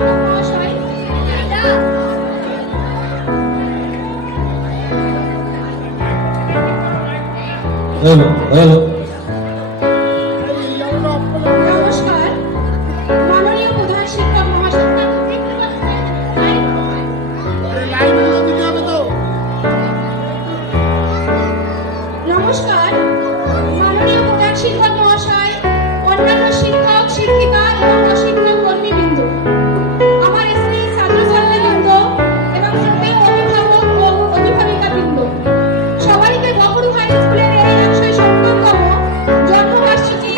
Hello hello নমস্কার মাননীয় প্রধান শিক্ষক মহাশয়। নমস্কার মাননীয় প্রধান শিক্ষক মহাশয়, অন্যান্য শিক্ষক শিক্ষিকা এবং অশিক্ষক কর্মীবৃন্দ, আমার স্ত্রী ছাত্রছাত্রীবৃন্দ এবং শ্রদ্ধেয় অভিভাবক ও অভিভাবিকাবৃন্দ, সবাইকে বহরু হাই স্কুলের এই 170তম জন্মবার্ষিকী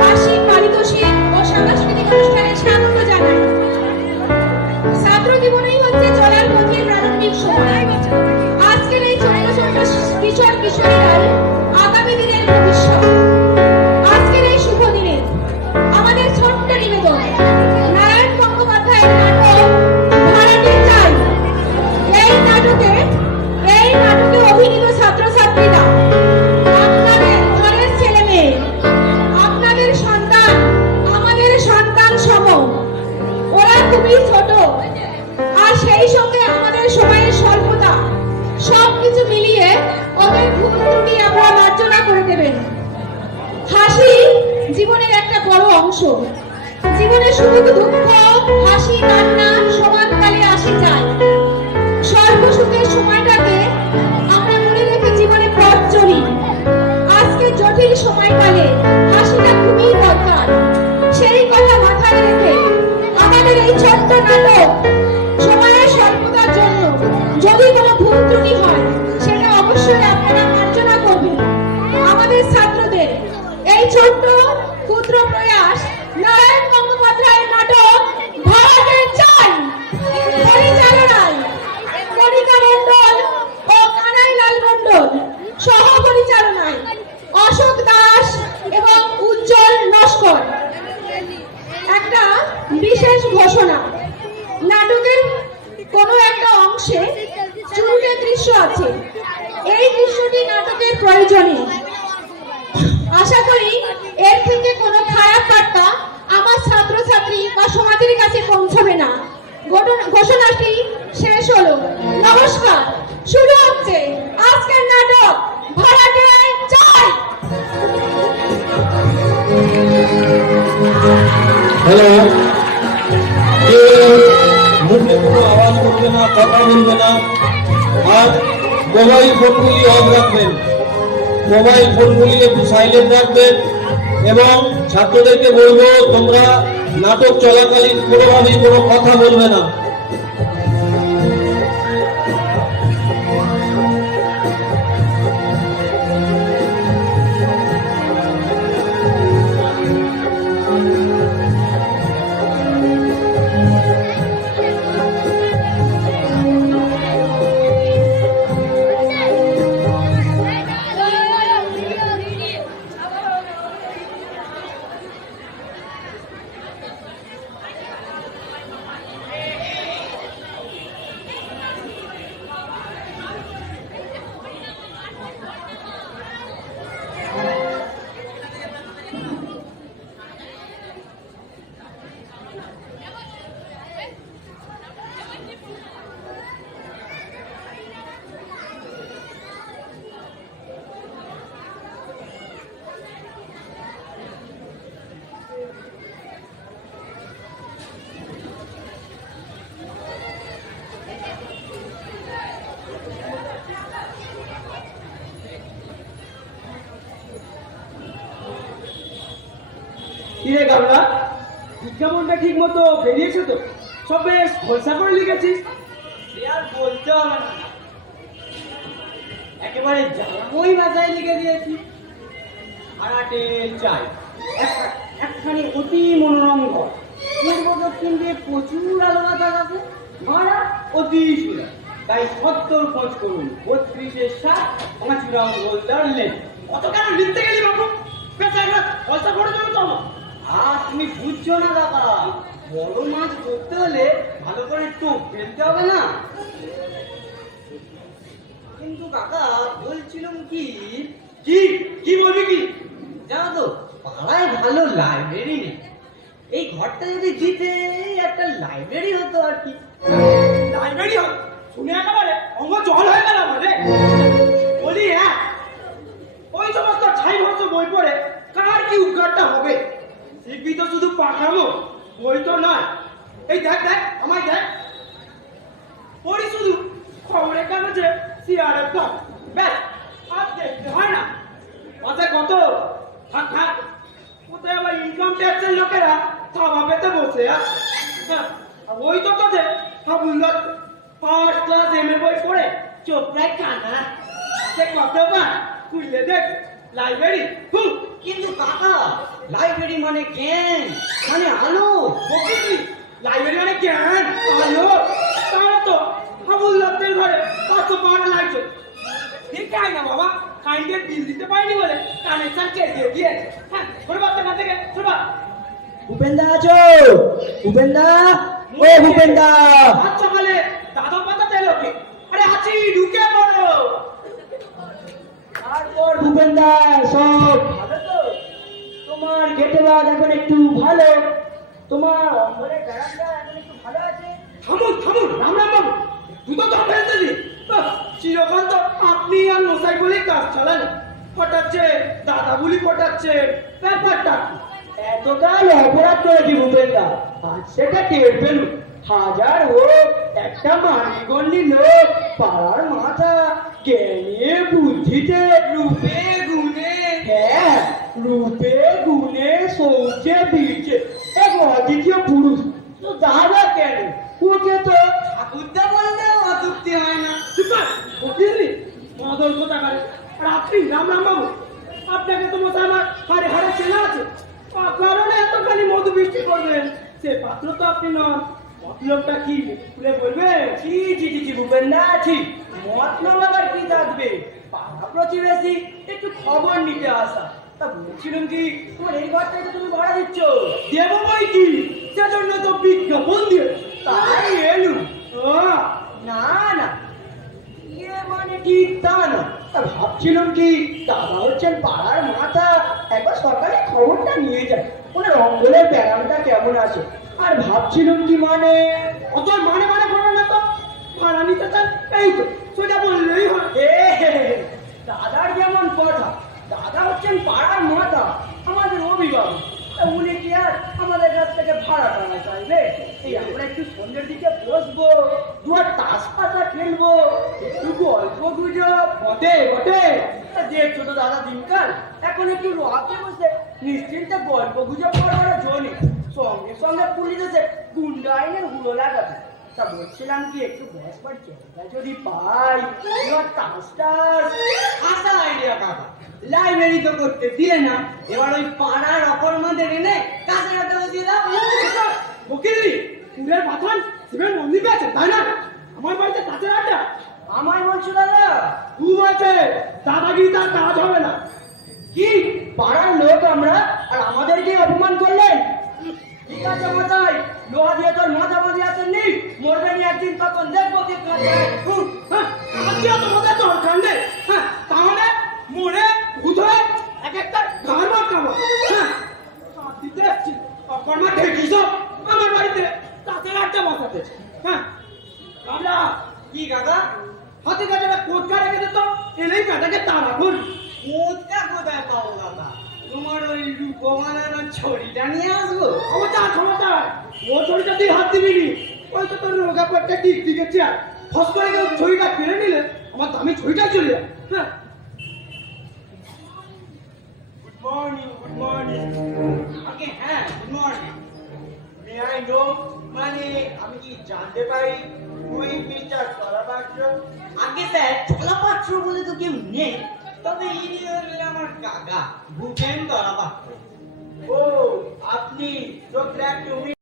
বার্ষিক পারিতোষিক ও সাংস্কৃতিক অনুষ্ঠানে স্বাগত জানাই। ছাত্র জীবনই হচ্ছে চলার পথের প্রারম্ভিক সময়। আজকের এই ছোট্ট ছোট্ট কিশোর কিশোরীরাই আগামী দিনের ভবিষ্যৎ। আজকের এই শুভ দিনে আমাদের ছোট্ট নিবেদন, নারায়ণ গঙ্গোপাধ্যায়ের নাটক ভাড়াটে চাই। এই নাটকে অভিনীত ছাত্রছাত্রীরা আপনাদের ঘরের ছেলে মেয়ে, আপনাদের সন্তান, আমাদের সন্তান সম। ওরা খুবই ছোট, আর সেই সঙ্গে আমাদের সময়ের স্বল্পতা, সবকিছু মিলিয়ে ওদের ভুল ত্রুটি আমরা মার্জনা করে দেবেন। হাসি জীবনের একটা বড় অংশ। জীবনে সুখ দুঃখ, হাসি কান্না সমানকালে আসে যায়। স্বল্প সুখের সময়টাকে আমরা মনে রেখে জীবনে পথ চলি। আজকে জটিল সময়কালে হাসিটা খুবই দরকার। সেই কথা মাথায় রেখে আমাদের এই ছোট্ট নাটক, সময়ের স্বল্পতার জন্য যদি কোনো ভুল ত্রুটি হয় সেটা অবশ্যই আপনারা মার্জনা করবেন। আমাদের ছাত্রদের এই ছোট্ট ক্ষুদ্র প্রয়াস নারায়ণ গঙ্গোপাধ্যায়ের নাটক ভাড়াটে চাই পরিচালনায় কণিকা মণ্ডল ও কানাই লাল মণ্ডল, সহ পরিচালনায় অশোক দাস এবং উজ্জ্বল নস্কর। একটা বিশেষ ঘোষণা, নাটকের কোনো একটা অংশে চুরুটের দৃশ্য আছে। এই দৃশ্যটি নাটকের প্রয়োজনীয়। আশা করি এর থেকে কোনো খারাপ বার্তা আমার ছাত্রছাত্রী বা সমাজের কাছে পৌঁছাবে না। ঘোষণাটি শেষ হলো। নমস্কার। শুরু হচ্ছে আজকের নাটক ভাড়াটে চাই। হ্যালো, মুখে কোনো আওয়াজ করবে না, কথা বলবে না, আর মোবাইল ফোনগুলি অফ রাখবেন। মোবাইল ফোনগুলি একটু সাইলেন্ট রাখবেন এবং ছাত্রদেরকে বলবো তোমরা নাটক চলাকালীন কোনোভাবেই কোনো কথা বলবে না। কিরে গাবলা, বিজ্ঞাপনটা ঠিক মতো বেরিয়েছে তো? সব বেশ খোলসা করে লিখেছিস। আর বলতে হবে না, একেবারে জানাময় ভাষায় লিখে দিয়েছি। ভাড়াটে চাই একখানি অতি মনোরম ঘর, পূর্ব দক্ষিণ দিয়ে প্রচুর আলো বাতাস আছে, ভাড়া অতি সুন্দর। তাই 70 খোঁজ করুন, 32-7 পাঁচুরাম গোলদার লেন। কত কেন লিখতে গেলি বাবু? খোলসা করে দেবো তো। আর তুমি বুঝছো না দাদা, বড় মাছ ধরতে হলে ভালো করে টোপ ফেলতে হবে না? কিন্তু কাকা বলছিলাম কি কি কি বলবি কি জানো তো, পাড়ায় ভালো লাইব্রেরি নেই। এই ঘরটা যদি দিতে একটা লাইব্রেরি হতো আর কি। লাইব্রেরি হবে শুনে একেবারে অঙ্গ জল হয়ে গেল আমাদের। বলি হ্যাঁ, ওই সমস্ত ছাই ভর্ষ বই পড়ে কার কি উদ্ধারটা হবে? শিখবি তো শুধু পাঠামো, বই তো নয়। এই দেখ দেখ আমায় দেখ, পড়ি শুধু খবরের কাগজে সিআরএফ দাম, ব্যাস আর দেখতে হয় না। মাসে কত থাক থাক, কোথায় আবার ইনকাম ট্যাক্সের লোকেরা থাবা পেতে বসে আছে। হ্যাঁ, আর ওই তো তোদের হাবুল্লার ফার্স্ট ক্লাস এমএ বই পড়ে চোখ প্রায় কানা। সে কতবার খুললে দেখ লাইব্রেরি। কিন্তু কাকা, লাইব্রেরি মানে জ্ঞান, মানে আলো। বলছি লাইব্রেরি মানে জ্ঞান আলো, তাহলে তো হাবুল্লাদের ঘরে 500 পাউন্ড লাগছে। ঠিক না বাবা, কারেন্টের বিল দিতে পারিনি বলে কানেকশন কেটে দিয়েছে। হ্যাঁ, সরবা থেকে থেকে সরবা। ভূপেন্দা আছো? ভূপেন্দা, ও ভূপেন্দা। আজ সকালে দাদা পাতাতে লোকে, আরে আছি ঢুকে পড়ো। তারপর ভূপেন্দা সব ভালো তো? তোমার গেটে বাদ এখন একটু ভালো, তোমার অঙ্গনের ব্যারান্ডা এখন একটু ভালো আছে। থামুন থামুন, রাম রাম বাবু, দুটো তো ফেলতে দিন। চিরকাল তো আপনি আর মশাই বলে কাজ চালান, ফটাচ্ছে দাদা বলি ফটাচ্ছে, ব্যাপারটা কি? এতকাল অপরাধ করেছি ভূপেন্দা, আজ সেটা টের পেলুম। হাজার হোক, একটা মানিগণ্যি লোক, পাড়ার মাথা, জ্ঞানে বুদ্ধিতে, রূপে গুণে, হ্যাঁ রূপে গুণে শৌচে বীর্যে এক অদ্বিতীয় পুরুষ। তো দাদা কেন? ওকে তো ঠাকুরদা বললে অতৃপ্তি হয় না। বুঝলি মদল কোথা করে। আর আপনি রাম রাম বাবু, আপনাকে তো মশাই আমার হারে হারে চেনা আছে। কারণে এতখানি মধু বৃষ্টি করবেন, সে পাত্র তো আপনি নন। মতলবটা কি খুলে বলবেন? জি জি জি জি ভূপেন্দা আছি। মতলব আবার কি থাকবে? পাড়া প্রতিবেশী একটু খবর নিতে আসা। তা বলছিলাম কি, তোমার এই ঘরটাই তো তুমি ভাড়া দিচ্ছ? দেবো বই কি, সেজন্য তো বিজ্ঞাপন দিয়ে তাই এলু। না না, ইয়ে মানে ঠিক তা না। তা ভাবছিলাম কি, দাদা হচ্ছেন পাড়ার মাথা, একবার সকালে খবরটা নিয়ে যায় ওনার অঙ্গলের ব্যায়ামটা কেমন আছে। আর ভাবছিলাম কি মানে, অত মানে মানে করো না তো, ভাড়া নিতে চান এই তো সোজা বললেই হয়। দাদার যেমন কথা, দাদা হচ্ছেন পাড়ার মাথা, আমাদের অভিভাবক। তা উনি কি আর আমাদের কাছ থেকে ভাড়া টানা চাইবে? এই আমরা একটু সন্ধ্যের দিকে বসবো, দুয়ার তাস পাতা খেলবো, একটু গল্প গুজব, বটে বটে, তা দেখছো তো দাদা দিনকাল, এখন একটু রাতে বসে নিশ্চিন্তে গল্প গুজব করার জন্য সঙ্গে সঙ্গে পুলিশ এসে গুন্ডা আইনের হুড়ো লাগাবে। তা বলছিলাম কি, একটু বসবার জায়গা যদি পাই, এবার তাস টাস। আসা আইডিয়া কাকা, লাইব্রেরি তো করতে দিলে না, এবার ওই পাড়ার অকর্মাদের এনে কাছে হাতে বসিয়ে দাও। বকিলি কুড়ের পাথান শিবের মন্দির আছে তাই না? আমার বাড়িতে কাছের আড্ডা। আমায় বলছো দাদা? ঘুম আছে, দাদাগিরি তার কাজ হবে না। কি পাড়ার লোক আমরা, আর আমাদেরকে অপমান করলেন? ঠিক আছে মশাই, লোহা দিয়ে তোর মাথা বাঁধিয়ে আসেননি, মরবেন একদিন, তখন দেখবো কি করে। হ্যাঁ, আজকে তোমাদের দরকার নেই। হ্যাঁ, তাহলে মরে ভূত হয়ে এক একটা ঘর মারতাম। হ্যাঁ, দিতে এসছি অকর্মা ঢেকি সব আমার বাড়িতে তাদের আড্ডা বসাতে। হ্যাঁ, আমরা কি কাকা? হাতে কাছে কোচকা রেখে দিত, এলেই কাটাকে তাড়া করি। মোদটা কোথায় পাবো দাদা? তোমার ওই রূপমালার ছড়িটা নিয়ে আসবো? ক্ষমতার ও ছড়িটা তুই হাত দিবি নি। ওই তো তোর রোগা পেটটা টিক টিকে চেয়ার ফস করে কেউ ছড়িটা ফেলে নিলে আমার দামি ছড়িটাই চলে যায়। হ্যাঁ, গুড মর্নিং, গুড মর্নিং। আগে হ্যাঁ, good morning. May I know, মানে আমি কি জানতে পারি তুই মিস্টার চলাপাত্র? আগে স্যার, চলাপাত্র বলে তো কেউ নেই, তবে ইনি হলেন আমার কাকা ভূপেন চলাপাত্র। ও আপনি, তো গ্ল্যাড টু মিট।